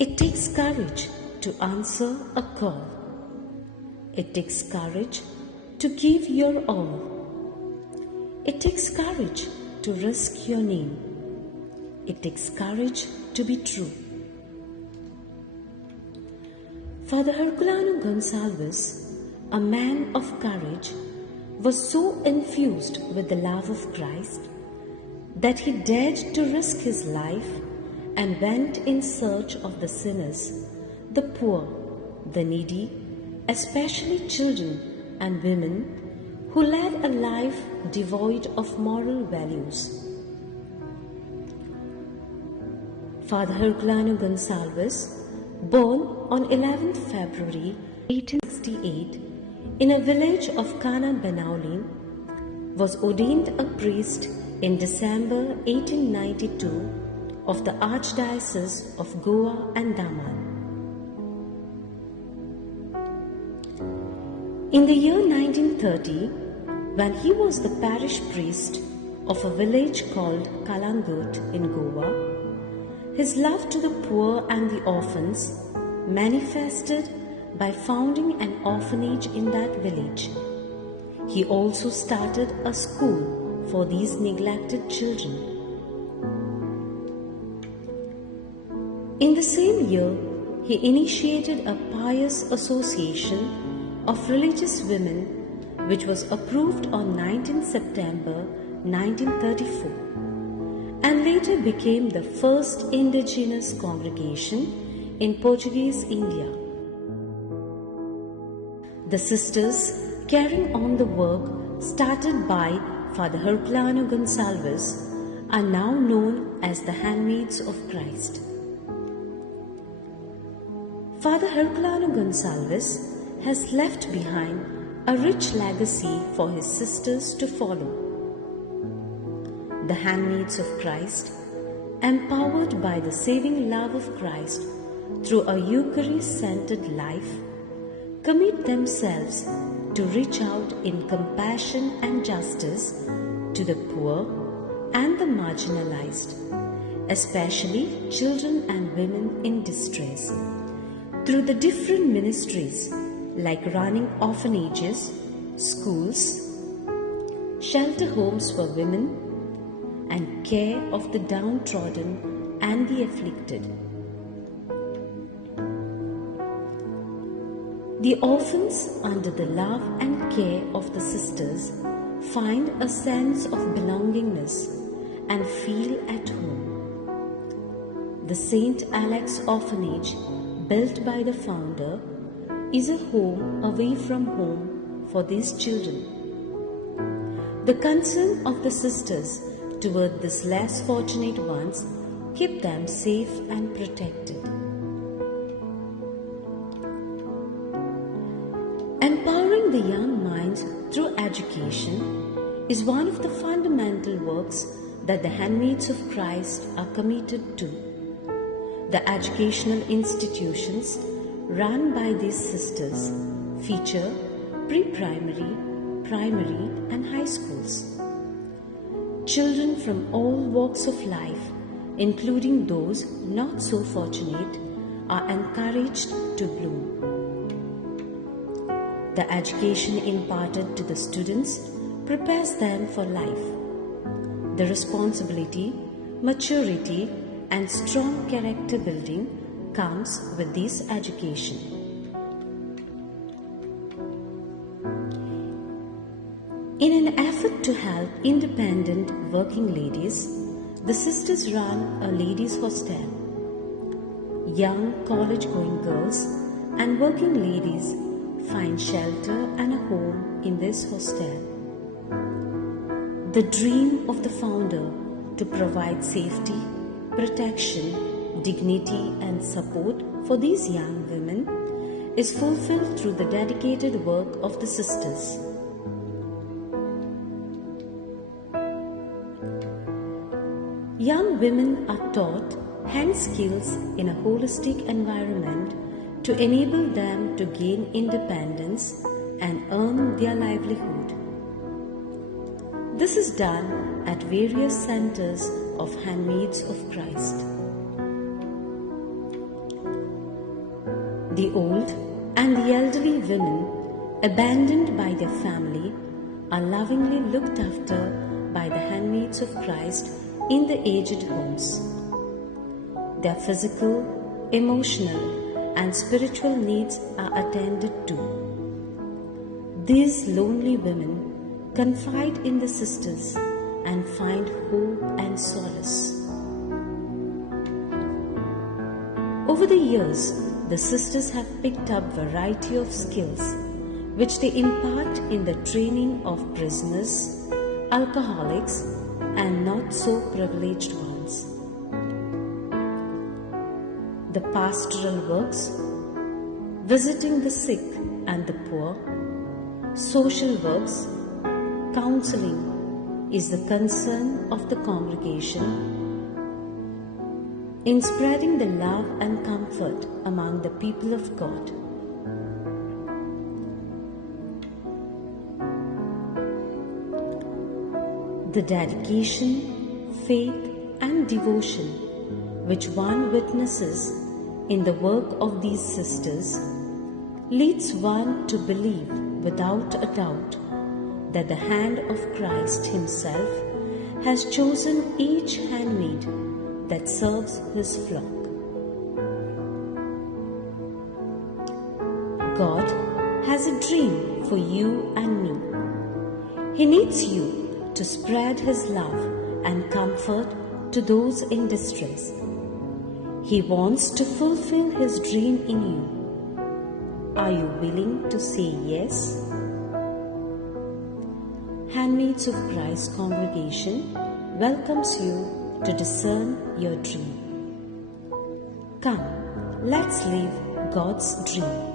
It takes courage to answer a call. It takes courage to give your all. It takes courage to risk your name. It takes courage to be true. Father Herculano Gonsalves, a man of courage, was so infused with the love of Christ that he dared to risk his life and went in search of the sinners, the poor, the needy, especially children and women who led a life devoid of moral values. Father Herculano Gonsalves, born on 11th February 1868 in a village of Cana Benaulin, was ordained a priest in December 1892 of the Archdiocese of Goa and Daman. In the year 1930, when he was the parish priest of a village called Kalangut in Goa, his love to the poor and the orphans manifested by founding an orphanage in that village. He also started a school for these neglected children. In the same year, he initiated a pious association of religious women which was approved on 19 September 1934 and later became the first indigenous congregation in Portuguese India. The sisters carrying on the work started by Father Herculano Gonsalves are now known as the Handmaids of Christ. Father Herculano Gonsalves has left behind a rich legacy for his sisters to follow. The Handmaids of Christ, empowered by the saving love of Christ through a Eucharist-centered life, commit themselves to reach out in compassion and justice to the poor and the marginalized, especially children and women in distress, through the different ministries like running orphanages, schools, shelter homes for women, and care of the downtrodden and the afflicted. The orphans, under the love and care of the sisters, find a sense of belongingness and feel at home. The St. Alex Orphanage, built by the founder, is a home away from home for these children. The concern of the sisters toward these less fortunate ones keep them safe and protected. Empowering the young minds through education is one of the fundamental works that the Handmaids of Christ are committed to. The educational institutions run by these sisters feature pre-primary, primary and high schools. Children from all walks of life, including those not so fortunate, are encouraged to bloom. The education imparted to the students prepares them for life. The responsibility, maturity, and strong character building comes with this education. In an effort to help independent working ladies, the sisters run a ladies' hostel. Young college-going girls and working ladies find shelter and a home in this hostel. The dream of the founder to provide safety, protection, dignity and support for these young women is fulfilled through the dedicated work of the sisters. Young women are taught hand skills in a holistic environment to enable them to gain independence and earn their livelihood. This is done at various centers of Handmaids of Christ. The old and the elderly women, abandoned by their family, are lovingly looked after by the handmaids of Christ in the aged homes. Their physical, emotional, and spiritual needs are attended to. These lonely women confide in the sisters and find hope and solace. Over the years, the sisters have picked up variety of skills which they impart in the training of prisoners, alcoholics, and not so privileged ones. The pastoral works, visiting the sick and the poor, social works, counseling is the concern of the congregation in spreading the love and comfort among the people of God. The dedication, faith, and devotion which one witnesses in the work of these sisters leads one to believe without a doubt that the hand of Christ Himself has chosen each handmaid that serves His flock. God has a dream for you and me. He needs you to spread His love and comfort to those in distress. He wants to fulfill His dream in you. Are you willing to say yes? Handmaids of Christ congregation welcomes you to discern your dream. Come, let's live God's dream.